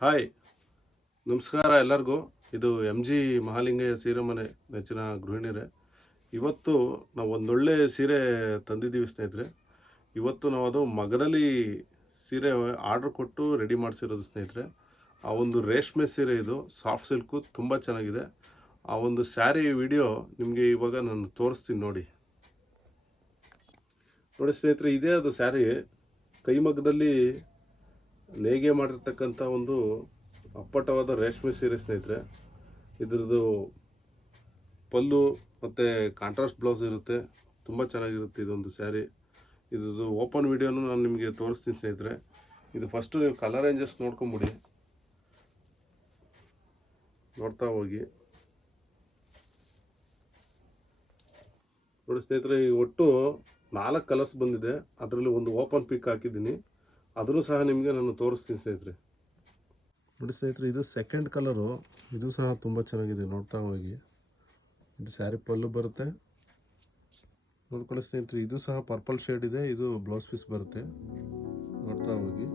Hi, ನಮಸ್ಕಾರ ಎಲ್ಲರಿಗೂ. ಇದು ಎಮ್ ಜಿ ಮಹಾಲಿಂಗಯ್ಯ ಸೀರೆ ಮನೆ ನೆಚ್ಚಿನ ಗೃಹಿಣಿಯರೇ. ಇವತ್ತು ನಾವು ಒಂದೊಳ್ಳೆ ಸೀರೆ ತಂದಿದ್ದೀವಿ ಸ್ನೇಹಿತರೆ. ಇವತ್ತು ನಾವು ಅದು ಮಗದಲ್ಲಿ ಸೀರೆ ಆರ್ಡ್ರ್ ಕೊಟ್ಟು ರೆಡಿ ಮಾಡಿಸಿರೋದು ಸ್ನೇಹಿತರೆ. ಆ ಒಂದು ರೇಷ್ಮೆ ಸೀರೆ ಇದು ಸಾಫ್ಟ್ ಸಿಲ್ಕು ತುಂಬ ಚೆನ್ನಾಗಿದೆ. ಆ ಒಂದು ಸ್ಯಾರಿ ವಿಡಿಯೋ ನಿಮಗೆ ಇವಾಗ ನಾನು ತೋರಿಸ್ತೀನಿ ನೋಡಿ. ನೋಡಿ ಸ್ನೇಹಿತರೆ, ಇದೇ ಅದು ಸ್ಯಾರಿ ಕೈಮಗ್ಗದಲ್ಲಿ ನೇಯ್ಗೆ ಮಾಡಿರ್ತಕ್ಕಂಥ ಒಂದು ಅಪ್ಪಟವಾದ ರೇಷ್ಮೆ ಸೀರೆ ಸ್ನೇಹಿತರೆ. ಇದ್ರದ್ದು ಪಲ್ಲು ಮತ್ತು ಕಾಂಟ್ರಾಸ್ಟ್ ಬ್ಲೌಸ್ ಇರುತ್ತೆ. ತುಂಬ ಚೆನ್ನಾಗಿರುತ್ತೆ ಇದೊಂದು ಸ್ಯಾರಿ. ಇದ್ರದ್ದು ಓಪನ್ ವಿಡಿಯೋನು ನಾನು ನಿಮಗೆ ತೋರಿಸ್ತೀನಿ ಸ್ನೇಹಿತರೆ. ಇದು ಫಸ್ಟು ನೀವು ಕಲರ್ ರೇಂಜಸ್ ನೋಡ್ಕೊಂಬಿಡಿ, ನೋಡ್ತಾ ಹೋಗಿ. ನೋಡಿ ಸ್ನೇಹಿತರೆ, ಈ ಒಟ್ಟು 4 ಕಲರ್ಸ್ ಬಂದಿದೆ. ಅದರಲ್ಲಿ ಒಂದು ಓಪನ್ ಪಿಕ್ ಹಾಕಿದ್ದೀನಿ, ಅದನ್ನು ಸಹ ನಿಮಗೆ ನಾನು ತೋರಿಸ್ತೀನಿ ಸ್ನೇಹಿತರೆ. ನೋಡಿ ಸ್ನೇಹಿತರೆ, ಇದು ಸೆಕೆಂಡ್ ಕಲರು. ಇದು ಸಹ ತುಂಬ ಚೆನ್ನಾಗಿದೆ, ನೋಡ್ತಾ ಹೋಗಿ. ಇದು ಸ್ಯಾರಿ ಪಲ್ಲು ಬರುತ್ತೆ, ನೋಡ್ಕೊಳ್ಳಿ ಸ್ನೇಹಿತರೆ. ಇದು ಸಹ ಪರ್ಪಲ್ ಶೇಡ್ ಇದೆ, ಇದು ಬ್ಲೌಸ್ ಪೀಸ್ ಬರುತ್ತೆ, ನೋಡ್ತಾ ಹೋಗಿ.